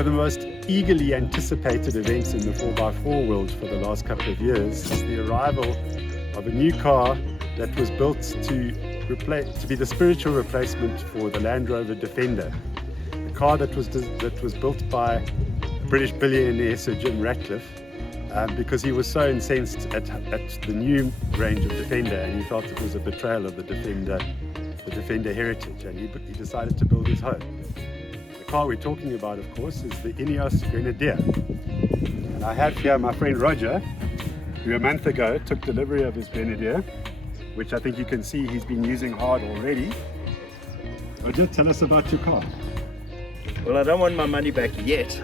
of the most eagerly anticipated events in the 4x4 world for the last couple of years is the arrival of a new car that was built to be the spiritual replacement for the Land Rover Defender. A car that was built by a British billionaire, Sir Jim Ratcliffe, because he was so incensed at the new range of Defender, and he felt it was a betrayal of the Defender heritage, and he decided to build his home. The car we're talking about, of course, is the INEOS Grenadier. And I have here my friend Roger, who a month ago took delivery of his Grenadier, which I think you can see he's been using hard already. Roger, tell us about your car. Well, I don't want my money back yet,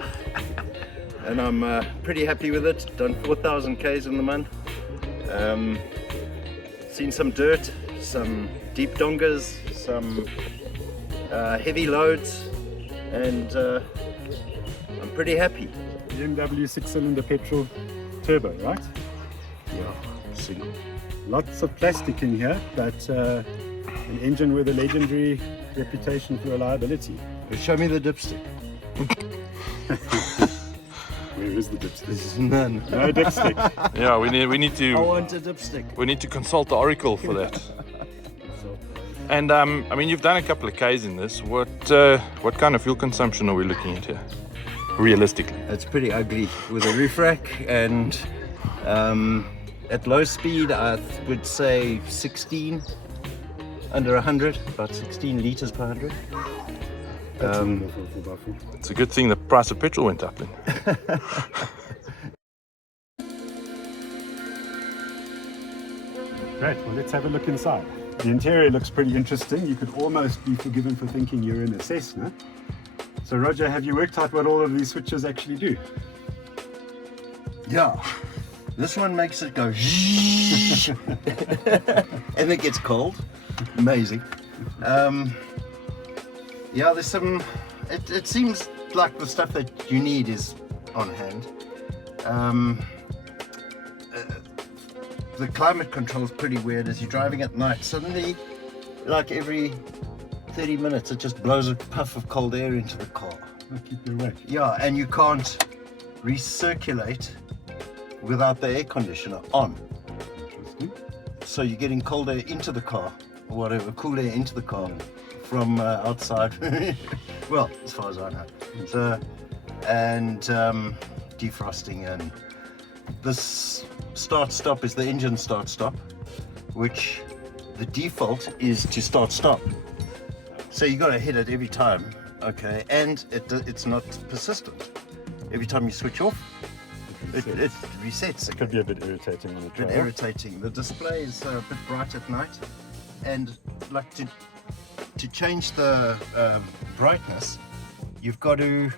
and I'm pretty happy with it. Done 4,000 Ks in the month. Seen some dirt, some deep dongas, some heavy loads, and I'm pretty happy. BMW 6-cylinder petrol turbo, right? Yeah, single. Lots of plastic in here, but an engine with a legendary reputation for reliability. Show me the dipstick. Where is the dipstick? There's none. No dipstick. Yeah, we need to. I want a dipstick. We need to consult the Oracle for that. And I mean, you've done a couple of Ks in this. What kind of fuel consumption are we looking at here, realistically? It's pretty ugly with a roof rack, and at low speed I would say 16, under 100, about 16 liters per 100. It's a good thing the price of petrol went up then. Great, well let's have a look inside. The interior looks pretty interesting. You could almost be forgiven for thinking you're in a Cessna. So Roger, have you worked out what all of these switches actually do? Yeah, this one makes it go and it gets cold. Amazing. Yeah, there's some, it seems like the stuff that you need is on hand. The climate control is pretty weird. As you're driving at night, suddenly, like every 30 minutes, it just blows a puff of cold air into the car. Keep you awake. Yeah, and you can't recirculate without the air conditioner on. So you're getting cold air into the car, or whatever, cool air into the car from outside. Well, as far as I know. So, and defrosting, and this start-stop is the engine start-stop, which the default is to start-stop. So you got to hit it every time, okay? And it's not persistent. Every time you switch off, it resets. It could be a bit irritating on the trail. A bit irritating. The display is a bit bright at night, and like to change the brightness, you've got to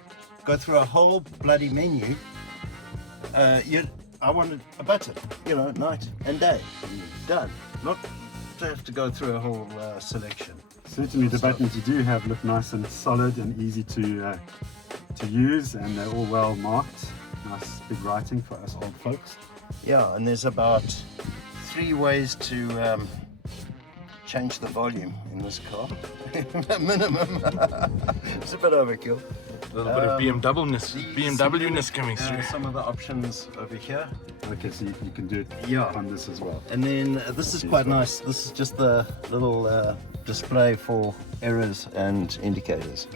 go through a whole bloody menu. I wanted a button, you know, night and day, done. Not to have to go through a whole selection. Certainly the buttons you do have look nice and solid and easy to use, and they're all well marked. Nice big writing for us old folks. Yeah, and there's about 3 ways to change the volume in this car. Minimum. It's a bit overkill. A little bit of BMW-ness coming through. Some of the options over here. Okay, so you can do it on this as well. And then this is quite nice. This is just the little display for errors and indicators.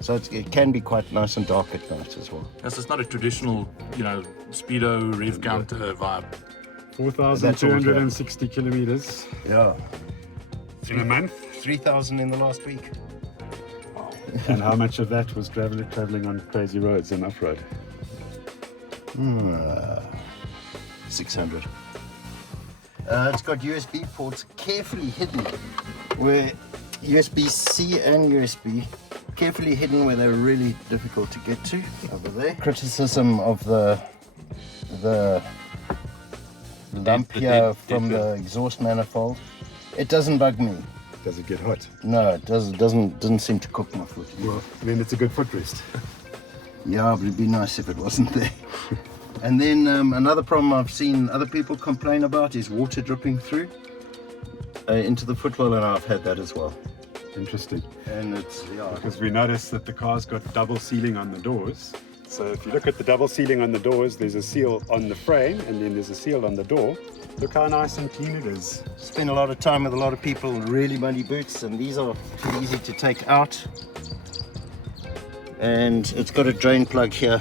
So it can be quite nice and dark at night as well. Yes, it's not a traditional, you know, speedo rev counter vibe. 4,260 kilometers. Yeah. In a month. 3,000 in the last week. And how much of that was traveling on crazy roads and off-road? 600. It's got USB ports carefully hidden, where USB-C and USB carefully hidden where they're really difficult to get to over there. Criticism of the lump here from the exhaust manifold. It doesn't bug me. Does it get hot? No, it doesn't seem to cook my foot. Well, then it's a good footrest. Yeah, but it'd be nice if it wasn't there. And then another problem I've seen other people complain about is water dripping through into the footwell, and I've had that as well. Interesting. And it's, yeah. Because we noticed that the car's got double sealing on the doors. So if you look at the double sealing on the doors, there's a seal on the frame and then there's a seal on the door. Look how nice and clean it is. Spend a lot of time with a lot of people in really muddy boots, and these are too easy to take out. And it's got a drain plug here,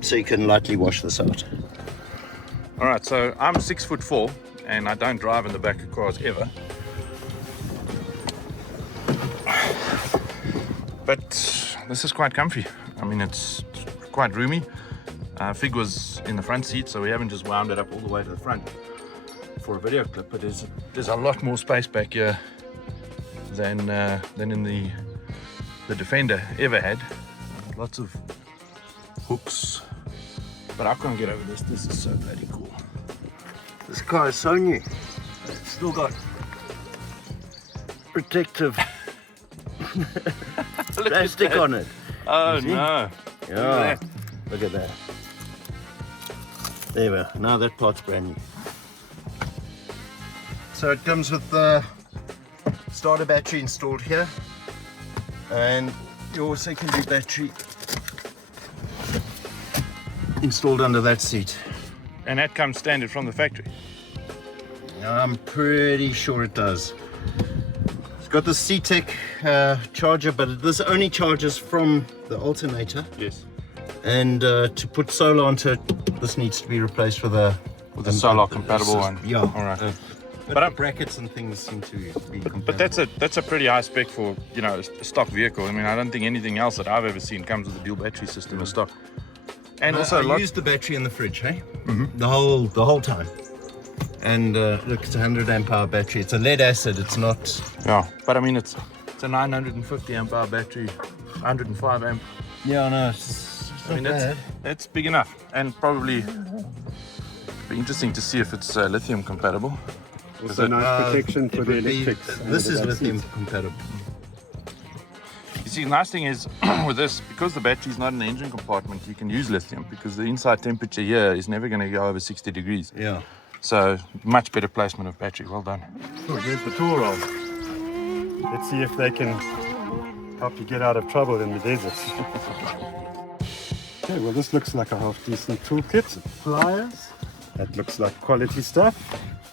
so you can lightly wash this out. All right, so I'm 6'4" and I don't drive in the back of cars ever. But this is quite comfy. I mean, it's quite roomy. Fig was in the front seat, so we haven't just wound it up all the way to the front for a video clip, but there's a lot more space back here than in the Defender ever had. Lots of hooks, but I can't get over this. This is so bloody cool. This car is so new. It's still got protective plastic on it. Oh no! Yeah, look at that. There we are. Now that part's brand new. So it comes with the starter battery installed here, and your secondary battery installed under that seat. And that comes standard from the factory. I'm pretty sure it does. It's got the C-Tech charger, but this only charges from the alternator. Yes. And to put solar onto it, this needs to be replaced with a solar compatible one. Yeah. All right. But brackets and things seem to be compatible. But that's a pretty high spec for, you know, a stock vehicle. I mean, I don't think anything else that I've ever seen comes with a dual battery system as stock. And also I used the battery in the fridge, hey? The whole time. And look, it's a 100 amp hour battery. It's a lead acid. It's not. Yeah, but I mean, it's a 950 amp hour battery, 105 amp. Yeah, no, it's I mean, that's big enough, and probably be interesting to see if it's lithium compatible. Also nice protection for the electrics. This is lithium compatible. You see, the nice thing is with this, because the battery is not in the engine compartment, you can use lithium because the inside temperature here is never going to go over 60 degrees. Yeah. So much better placement of battery. Well done. Oh, here's the tool roll. Let's see if they can help you get out of trouble in the desert. Okay, well this looks like a half decent toolkit. Pliers. That looks like quality stuff.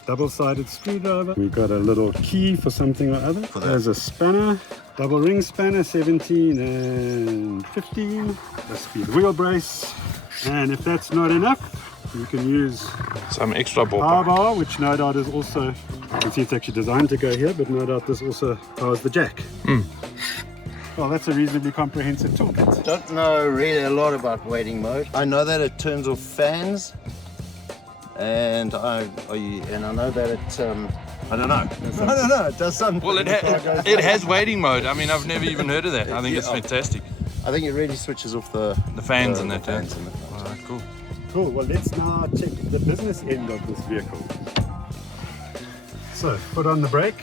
Double-sided screwdriver. We've got a little key for something or other. There's a spanner. Double ring spanner, 17 and 15. Must be the wheel brace. And if that's not enough, you can use some extra ball power bar, which no doubt is also, you can see it's actually designed to go here, but no doubt this also powers the jack. Well, that's a reasonably comprehensive toolkit. Don't know really a lot about waiting mode. I know that it turns off fans, and I know that it I don't know. It does something. Well, it has waiting mode. I mean, I've never even heard of that. I think it's fantastic. I think it really switches off the fans and that. Fans yeah. and the All right, cool. Cool, well let's now check the business end of this vehicle. So, put on the brake,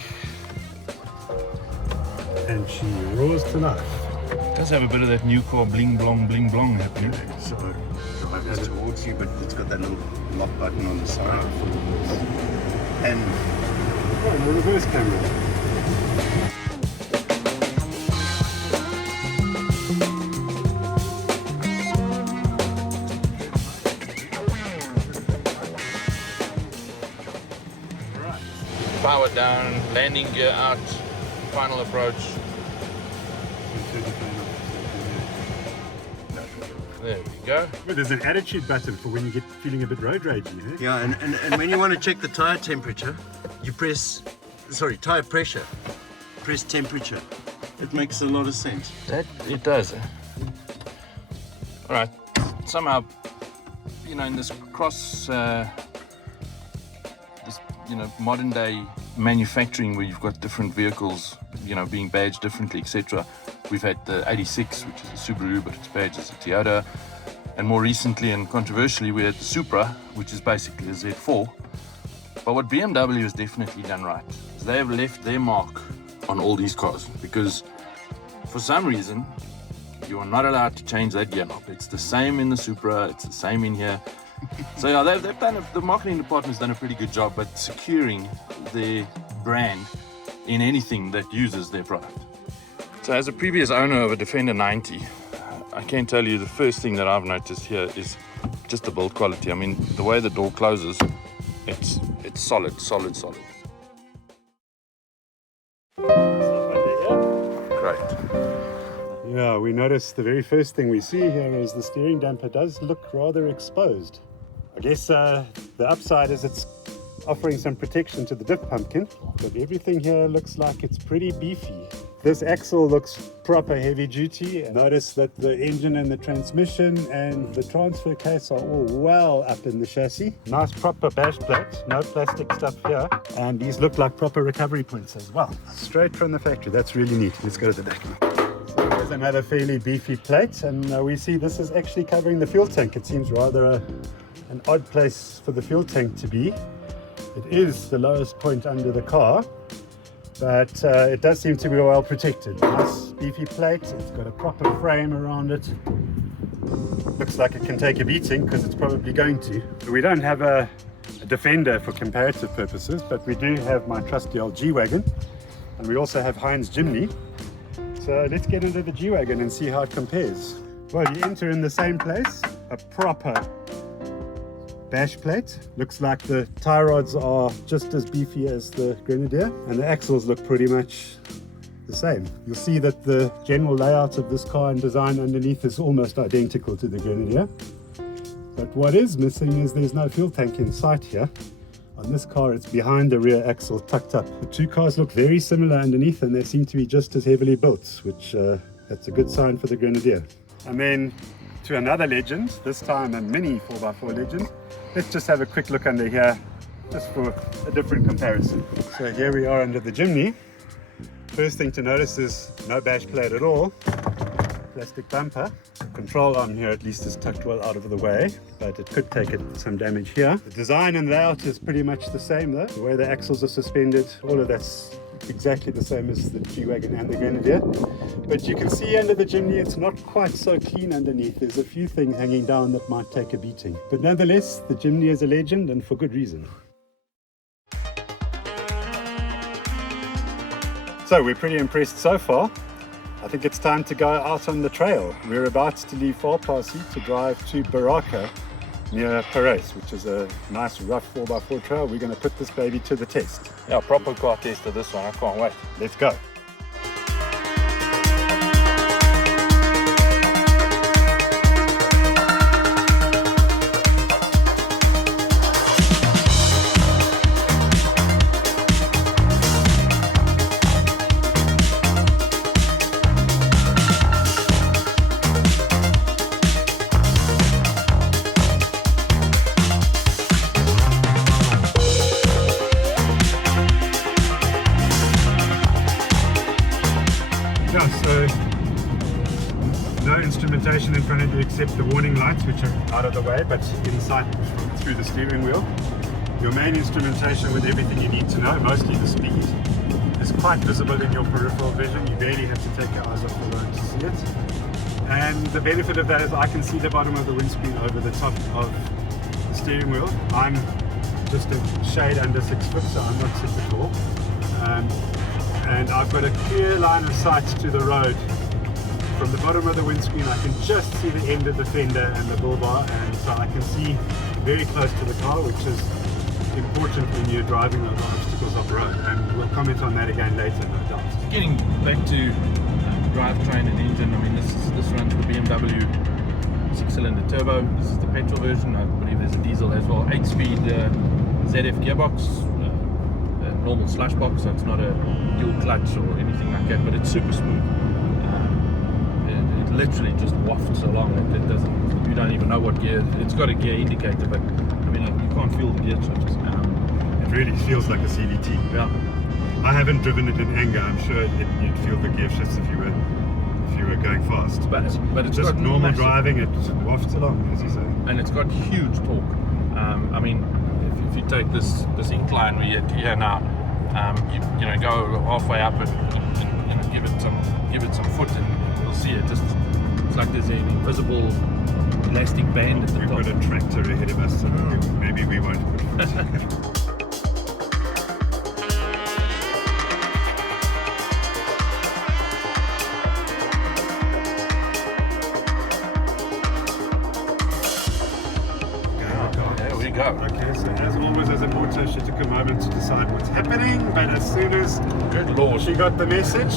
and she roars to life. It does have a bit of that new car bling blong happening. So drive this towards you, but it's got that little lock button on the side. And the reverse camera. Power down, landing gear out, final approach. There we go. Well, there's an attitude button for when you get feeling a bit road ragey, eh? yeah, and when you want to check the tire temperature, you tire pressure, press temperature. It makes a lot of sense. That it does. All right. Somehow, you know, in this modern day manufacturing where you've got different vehicles, you know, being badged differently, etc. We've had the 86, which is a Subaru, but it's badged as a Toyota. And more recently and controversially, we had the Supra, which is basically a Z4. But what BMW has definitely done right is they have left their mark on all these cars, because for some reason, you are not allowed to change that gear knob. It's the same in the Supra, it's the same in here. So yeah, they've done the marketing department's done a pretty good job at securing their brand in anything that uses their product. So as a previous owner of a Defender 90, I can tell you the first thing that I've noticed here is just the build quality. I mean, the way the door closes, it's solid. Great. Yeah, we notice the very first thing we see here is the steering damper does look rather exposed. I guess the upside is it's offering some protection to the diff pumpkin, but everything here looks like it's pretty beefy. This axle looks proper heavy duty. Notice that the engine and the transmission and the transfer case are all well up in the chassis. Nice proper bash plate, no plastic stuff here. And these look like proper recovery points as well. Straight from the factory, that's really neat. Let's go to the back now. So here's another fairly beefy plate, and we see this is actually covering the fuel tank. It seems rather an odd place for the fuel tank to be. It is the lowest point under the car, but it does seem to be well protected. Nice beefy plate, it's got a proper frame around it. Looks like it can take a beating because it's probably going to. We don't have a Defender for comparative purposes, but we do have my trusty old G-Wagon, and we also have Heinz Jimny. So let's get into the G-Wagon and see how it compares. Well, you enter in the same place, a proper bash plate. Looks like the tie rods are just as beefy as the Grenadier, and the axles look pretty much the same. You'll see that the general layout of this car and design underneath is almost identical to the Grenadier. But what is missing is there's no fuel tank in sight here. On this car, it's behind the rear axle, tucked up. The two cars look very similar underneath, and they seem to be just as heavily built, which that's a good sign for the Grenadier. And then to another legend, this time a mini 4x4 legend. Let's just have a quick look under here, just for a different comparison. So here we are under the Jimny. First thing to notice is no bash plate at all. Plastic bumper. Control arm here at least is tucked well out of the way, but it could take some damage here. The design and layout is pretty much the same though. The way the axles are suspended, all of that's exactly the same as the G-Wagon and the Grenadier. But you can see under the Jimny it's not quite so clean underneath. There's a few things hanging down that might take a beating. But nonetheless, the Jimny is a legend, and for good reason. So we're pretty impressed so far. I think it's time to go out on the trail. We're about to leave Vaalplasie to drive to Berakah near Paris, which is a nice rough 4x4 trail. We're going to put this baby to the test. Yeah, proper car test of this one. I can't wait. Let's go. So no instrumentation in front of you except the warning lights, which are out of the way, but inside through the steering wheel. Your main instrumentation with everything you need to know, mostly the speed, is quite visible in your peripheral vision. You barely have to take your eyes off the road to see it. And the benefit of that is I can see the bottom of the windscreen over the top of the steering wheel. I'm just a shade under 6 foot, so I'm not super tall. And I've got a clear line of sight to the road. From the bottom of the windscreen I can just see the end of the fender and the bull bar, and so I can see very close to the car, which is important when you're driving over obstacles off-road, and we'll comment on that again later, no doubt. Getting back to drivetrain and engine, I mean this runs the BMW 6-cylinder turbo. This is the petrol version. I believe there's a diesel as well. 8-speed ZF gearbox. Normal slush box, so it's not a dual clutch or anything like that, but it's super smooth. It literally just wafts along. It doesn't, you don't even know what gear. It's got a gear indicator, but I mean you can't feel the gear shifts. It really feels like a CVT. Yeah. I haven't driven it in anger. I'm sure you'd feel the gear shifts if you were going fast. But it's just got normal massive driving. It wafts along, as you say. And it's got huge torque. I mean, if you take this incline we're here now, you know, go halfway up and give it some foot, and you'll see it. Just it's like there's an invisible elastic band at the top. We've got a tractor ahead of us, so maybe we won't put foot. So as always, as a auto, she took a moment to decide what's happening, but as soon as Good lord. she got the message,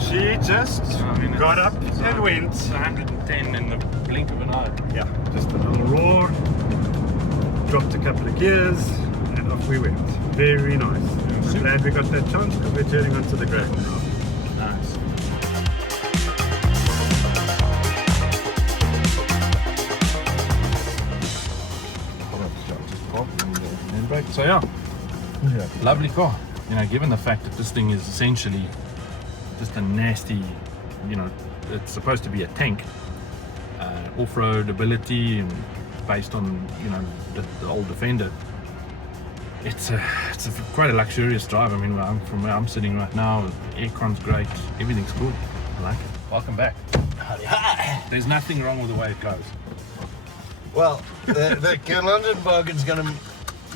she just got up and went. It's 110 in the blink of an eye. Yeah, just a little roar, dropped a couple of gears, and off we went. Very nice. I'm glad we got that chance because we're turning onto the gravel now. Nice. So yeah, lovely car. You know, given the fact that this thing is essentially just a nasty, you know, it's supposed to be a tank, off-road ability, and based on, you know, the old Defender. It's quite a luxurious drive. I mean, from where I'm sitting right now, aircon's great, everything's cool. I like it. Welcome back. There's nothing wrong with the way it goes. Well, the London bargain's going to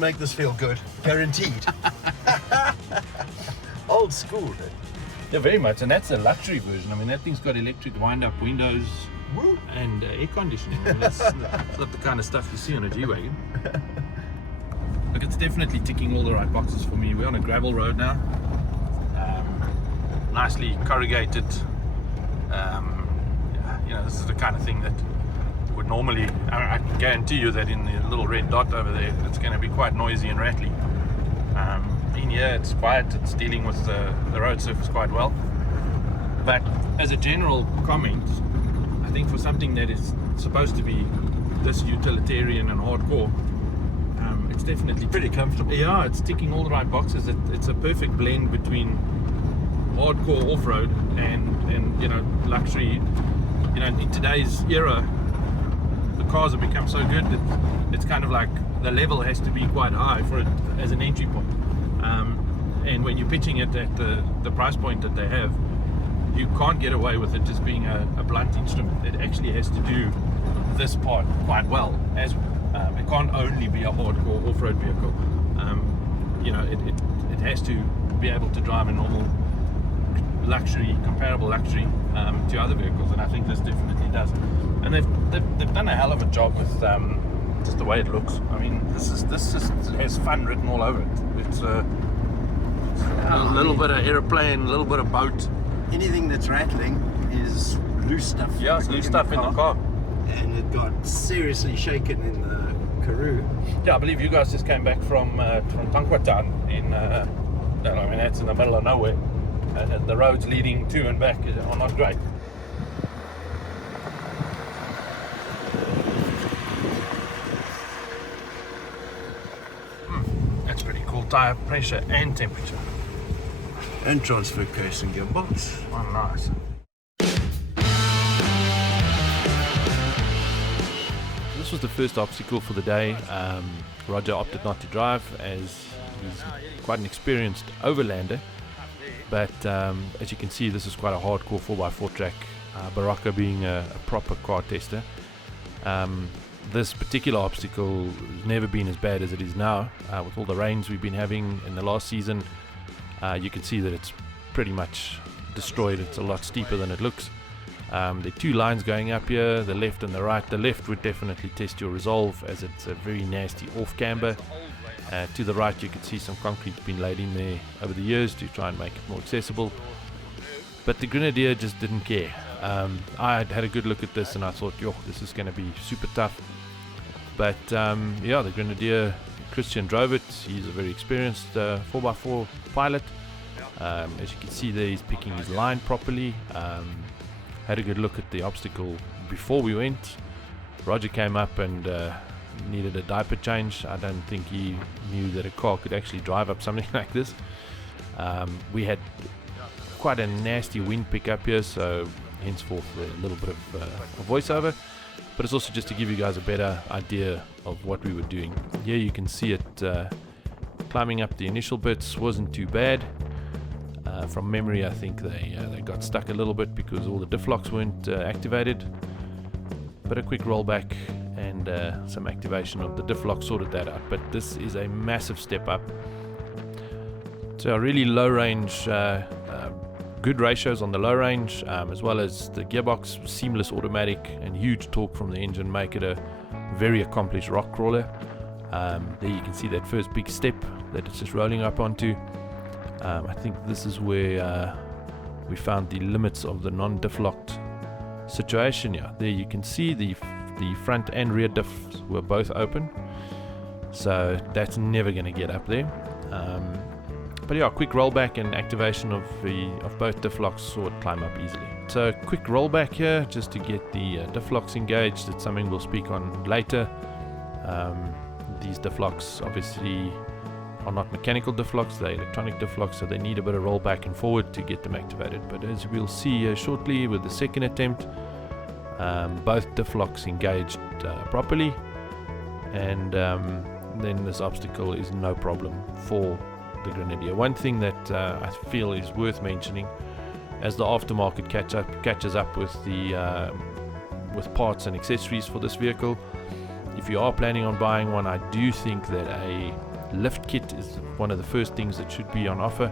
make this feel good, guaranteed. Old school. Yeah, very much, and that's a luxury version. I mean, that thing's got electric wind-up windows. Woo. And air conditioning. I mean, that's not the kind of stuff you see on a G-Wagon. Look, it's definitely ticking all the right boxes for me. We're on a gravel road now. Nicely corrugated. You know, this is the kind of thing that would normally, I can guarantee you that in the little red dot over there, it's going to be quite noisy and rattly. In here, it's quiet. It's dealing with the road surface quite well. But as a general comment, I think for something that is supposed to be this utilitarian and hardcore, it's definitely Pretty comfortable. Yeah, it's ticking all the right boxes. It's a perfect blend between hardcore off-road and you know, luxury. You know, in today's era, the cars have become so good that it's kind of like the level has to be quite high for it as an entry point. And when you're pitching it at the price point that they have, you can't get away with it just being a blunt instrument. It actually has to do this part quite well. As it can't only be a hardcore off-road vehicle. You know, it has to be able to drive a normal luxury, comparable luxury to other vehicles, and I think this definitely does. And they've done a hell of a job with just the way it looks. I mean, this just has fun written all over it. It's a little bit of airplane, a little bit of boat. Anything that's rattling is loose stuff. Yeah, it's loose stuff in the car. And it got seriously shaken in the Karoo. Yeah, I believe you guys just came back from Tanquatown in, I mean, that's in the middle of nowhere. And the roads leading to and back are not great. That's pretty cool. Tire pressure and temperature. And transfer case and gearbox. Oh, nice. This was the first obstacle for the day. Roger opted not to drive as he's quite an experienced overlander. But as you can see, this is quite a hardcore 4x4 track. Berakah being a proper car tester. This particular obstacle has never been as bad as it is now. With all the rains we've been having in the last season, you can see that it's pretty much destroyed. It's a lot steeper than it looks. There are two lines going up here, the left and the right. The left would definitely test your resolve, as it's a very nasty off camber. To the right, you can see some concrete's been laid in there over the years to try and make it more accessible. But the Grenadier just didn't care. I had a good look at this and I thought, yo, this is going to be super tough. But yeah, the Grenadier, Christian drove it. He's a very experienced 4x4 pilot. As you can see there, he's picking his line properly. Had a good look at the obstacle before we went. Roger came up and needed a diaper change. I don't think he knew that a car could actually drive up something like this. We had quite a nasty wind pick up here, so henceforth a little bit of a voiceover, but it's also just to give you guys a better idea of what we were doing. Here you can see it climbing up the initial bits wasn't too bad. From memory, I think they got stuck a little bit because all the diff locks weren't activated, but a quick rollback and some activation of the diff lock sorted that out. But this is a massive step up. So a really low range, good ratios on the low range, as well as the gearbox, seamless automatic and huge torque from the engine make it a very accomplished rock crawler. There you can see that first big step that it's just rolling up onto. I think this is where we found the limits of the non-diff locked situation. Yeah, there you can see the front and rear diffs were both open, so that's never going to get up there. But yeah, quick rollback and activation of both diff locks saw it climb up easily. So quick rollback here just to get the diff locks engaged. It's something we'll speak on later. These diff locks obviously are not mechanical diff locks, they're electronic diff locks, so they need a bit of roll back and forward to get them activated. But as we'll see shortly with the second attempt, both diff locks engaged properly, and then this obstacle is no problem for the Grenadier. One thing that I feel is worth mentioning, as the aftermarket catches up with the with parts and accessories for this vehicle, if you are planning on buying one, I do think that a lift kit is one of the first things that should be on offer.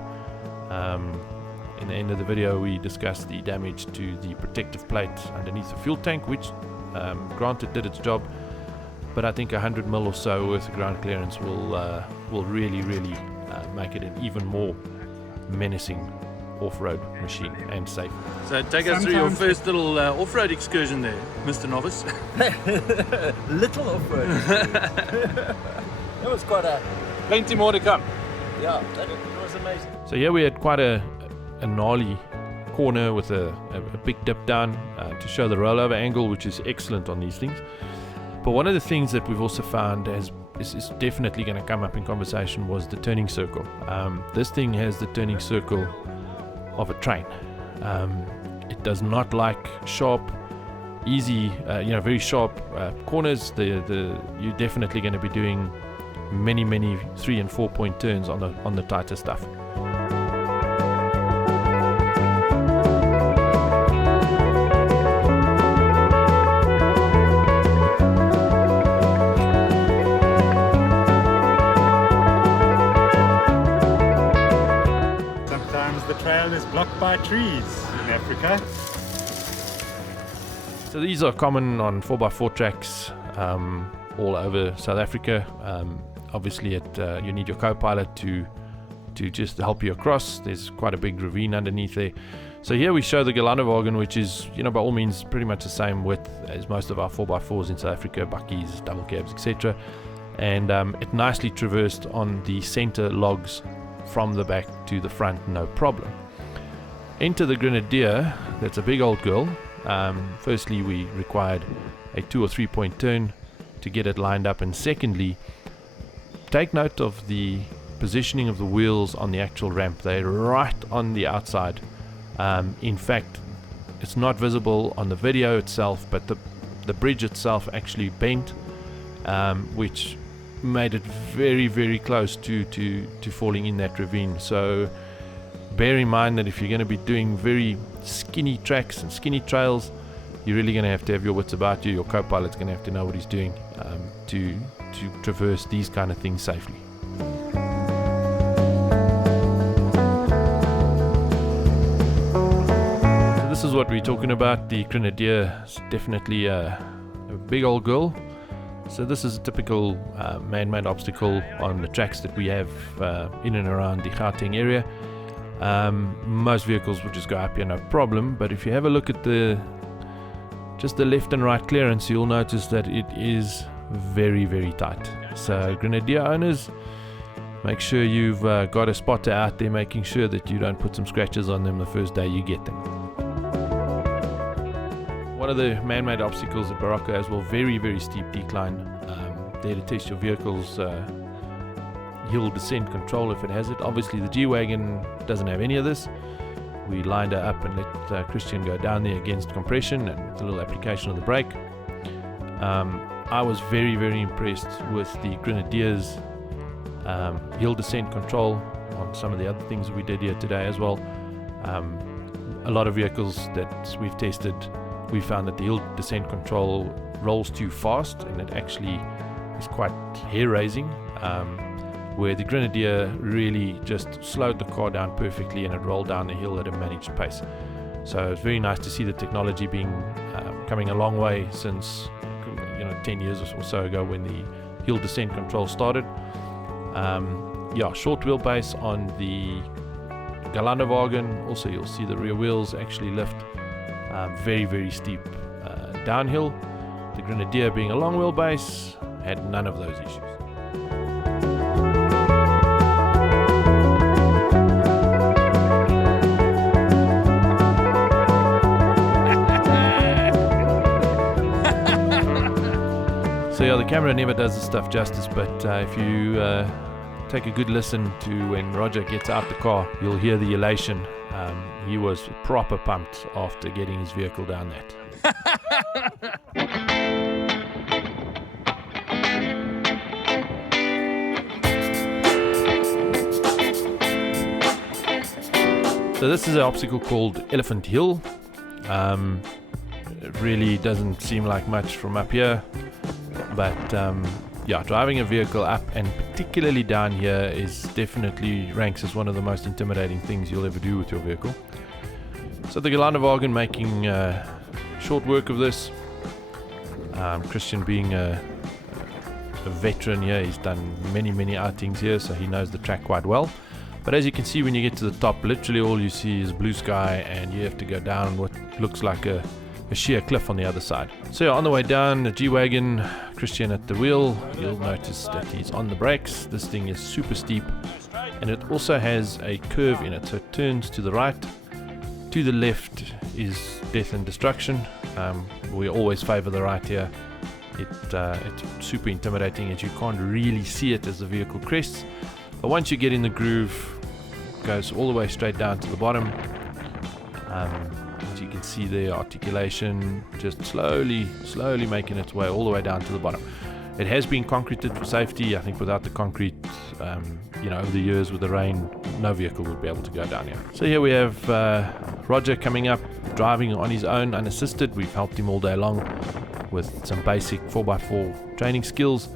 In the end of the video, we discussed the damage to the protective plate underneath the fuel tank, which granted did its job, but I think 100mm or so worth of ground clearance will really make it an even more menacing off-road machine and safe. So take us through your first little off-road excursion there, Mr. Novice. Little off-road. That was quite a... Plenty more to come. Yeah, that was amazing. So here we had quite a gnarly corner with a big dip down to show the rollover angle, which is excellent on these things. But one of the things that we've also found is definitely going to come up in conversation was the turning circle. This thing has the turning circle of a train. It does not like sharp, easy, very sharp corners. You're definitely going to be doing many 3 and 4 point turns on the tighter stuff. Sometimes the trail is blocked by trees in Africa. So these are common on 4x4 tracks all over South Africa. Obviously you need your co-pilot to just help you across. There's quite a big ravine underneath there. So here we show the Gelanderwagen, which is, by all means pretty much the same width as most of our 4x4s in South Africa, bakkies, double cabs, etc. And it nicely traversed on the center logs from the back to the front, no problem. Enter the Grenadier. That's a big old girl. Firstly, we required a 2 or 3 point turn to get it lined up, and secondly, take note of the positioning of the wheels on the actual ramp. They're right on the outside. In fact, it's not visible on the video itself, but the bridge itself actually bent, which made it very close to falling in that ravine. So bear in mind that if you're going to be doing very skinny tracks and skinny trails, you're really going to have your wits about you. Your co-pilot's going to have to know what he's doing to traverse these kind of things safely. So this is what we're talking about. The Grenadier is definitely a big old girl. So this is a typical man-made obstacle on the tracks that we have in and around the Gauteng area. Most vehicles will just go up here no problem, but if you have a look at just the left and right clearance, you'll notice that it is very tight. So Grenadier owners, make sure you've got a spotter out there making sure that you don't put some scratches on them the first day you get them. One of the man-made obstacles at Berakah as well, very steep decline. There to test your vehicle's hill descent control if it has it. Obviously the G-Wagon doesn't have any of this. We lined her up and let Christian go down there against compression and with a little application of the brake. I was very impressed with the Grenadier's hill descent control on some of the other things that we did here today as well. A lot of vehicles that we've tested, we found that the hill descent control rolls too fast and it actually is quite hair-raising, where the Grenadier really just slowed the car down perfectly and it rolled down the hill at a managed pace. So it's very nice to see the technology being coming a long way since 10 years or so ago when the hill descent control started. Yeah, short wheelbase on the Gelanderwagen. Also, you'll see the rear wheels actually lift. Very, very steep downhill. The Grenadier, being a long wheelbase, had none of those issues. So yeah, the camera never does the stuff justice, but if you take a good listen to when Roger gets out the car, you'll hear the elation. He was proper pumped after getting his vehicle down that. So this is an obstacle called Elephant Hill. It really doesn't seem like much from up here, but yeah, driving a vehicle up and particularly down here is definitely ranks as one of the most intimidating things you'll ever do with your vehicle. So the Gelanderwagen making short work of this. Christian being a veteran here, he's done many outings here, so he knows the track quite well. But as you can see, when you get to the top, literally all you see is blue sky, and you have to go down what looks like a sheer cliff on the other side. So yeah, on the way down, the G-Wagon, Christian at the wheel, you'll notice that he's on the brakes. This thing is super steep, and it also has a curve in it, so it turns to the right. To the left is death and destruction. We always favor the right here. It's super intimidating as you can't really see it as the vehicle crests. But once you get in the groove, it goes all the way straight down to the bottom. As you can see there, articulation just slowly making its way all the way down to the bottom. It has been concreted for safety. I think without the concrete, over the years with the rain, no vehicle would be able to go down here. So here we have Roger coming up, driving on his own, unassisted. We've helped him all day long with some basic 4x4 training skills,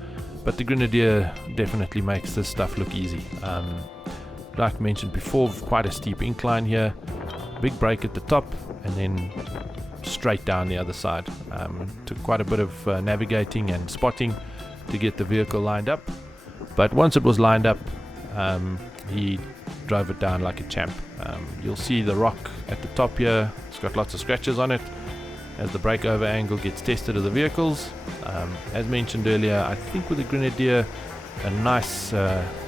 but the Grenadier definitely makes this stuff look easy. Like mentioned before, quite a steep incline here, big break at the top, and then straight down the other side. Took quite a bit of navigating and spotting to get the vehicle lined up, but once it was lined up, he drove it down like a champ. You'll see the rock at the top here. It's got lots of scratches on it as the breakover angle gets tested of the vehicles. As mentioned earlier, I think with the Grenadier, a nice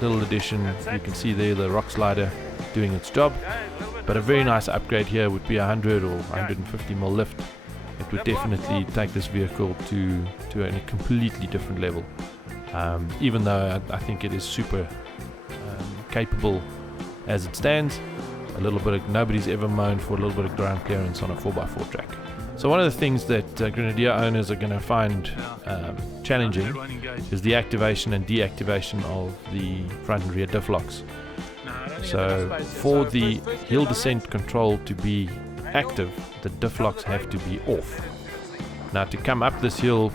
little addition. You can see there the rock slider doing its job, but a very nice upgrade here would be 100 or 150 mil lift. It would definitely take this vehicle to a completely different level, even though I think it is super capable as it stands. A little bit of, nobody's ever moaned for a little bit of ground clearance on a 4x4 track. So one of the things that Grenadier owners are going to find challenging is the activation and deactivation of the front and rear diff locks. So for the hill descent control to be active, the diff locks have to be off. Now to come up this hill,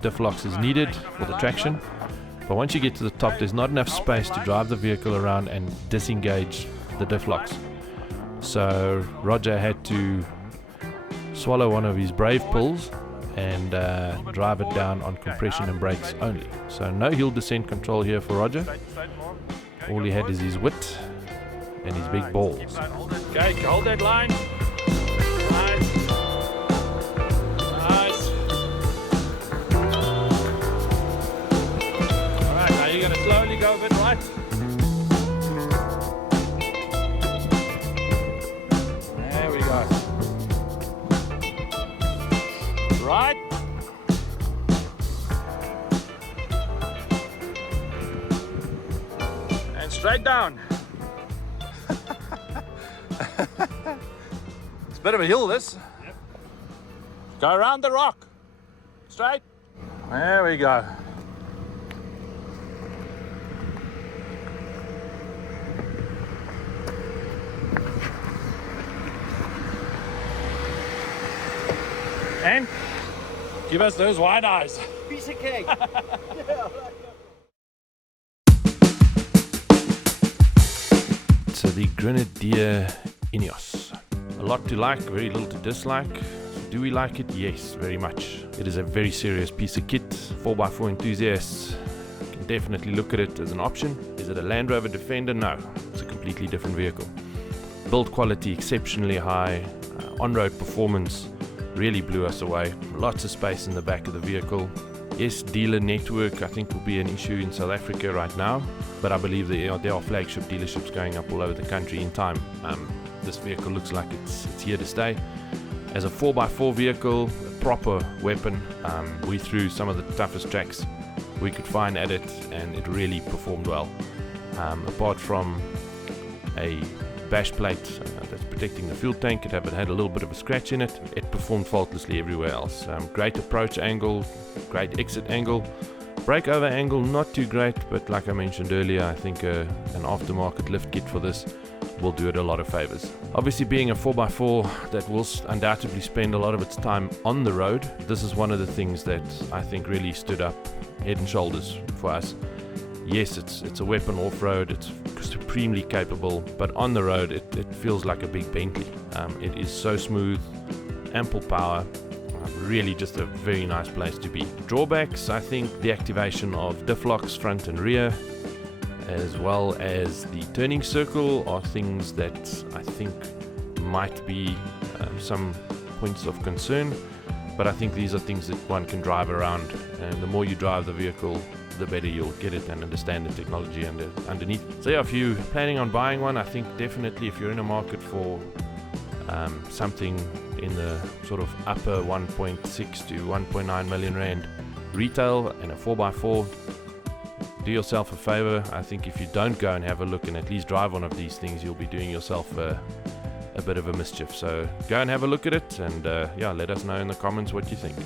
diff locks is needed for the traction, but once you get to the top, there's not enough space to drive the vehicle around and disengage the diff locks. So Roger had to swallow one of his brave pills and drive it down on compression and brakes only. So no hill descent control here for Roger. All he had is his wit and his big balls. Okay, hold that line. Nice. Nice. Alright, now you're going to slowly go a bit right. There we go. Right. And straight down. It's a bit of a hill, this. Yep. Go around the rock. Straight. There we go. And give us those wide eyes. Piece of cake. So the Grenadier INEOS. A lot to like, very little to dislike. Do we like it? Yes, very much. It is a very serious piece of kit. 4x4 enthusiasts definitely look at it as an option. Is it a Land Rover Defender? No, it's a completely different vehicle. Build quality exceptionally high, on-road performance really blew us away. Lots of space in the back of the vehicle. Yes, dealer network I think will be an issue in South Africa right now, but I believe there are flagship dealerships going up all over the country in time. This vehicle looks like it's here to stay. As a 4x4 vehicle, a proper weapon, we threw some of the toughest tracks we could find at it, and it really performed well. Apart from a bash plate that's protecting the fuel tank, it had a little bit of a scratch in it. It performed faultlessly everywhere else. Great approach angle, great exit angle. Breakover angle, not too great, but like I mentioned earlier, I think an aftermarket lift kit for this will do it a lot of favors. Obviously, being a 4x4 that will undoubtedly spend a lot of its time on the road, this is one of the things that I think really stood up head and shoulders for us. Yes, it's a weapon off-road, it's supremely capable, but on the road it feels like a big Bentley. It is so smooth, ample power, really just a very nice place to be. Drawbacks, I think the activation of diff locks front and rear, as well as the turning circle, are things that I think might be some points of concern, but I think these are things that one can drive around, and the more you drive the vehicle, the better you'll get it and understand the technology underneath. So yeah, if you're planning on buying one, I think definitely if you're in a market for something in the sort of upper 1.6 to 1.9 million rand retail and a 4x4, do yourself a favor. I think if you don't go and have a look and at least drive one of these things, you'll be doing yourself a bit of a mischief. So go and have a look at it, and yeah, let us know in the comments what you think.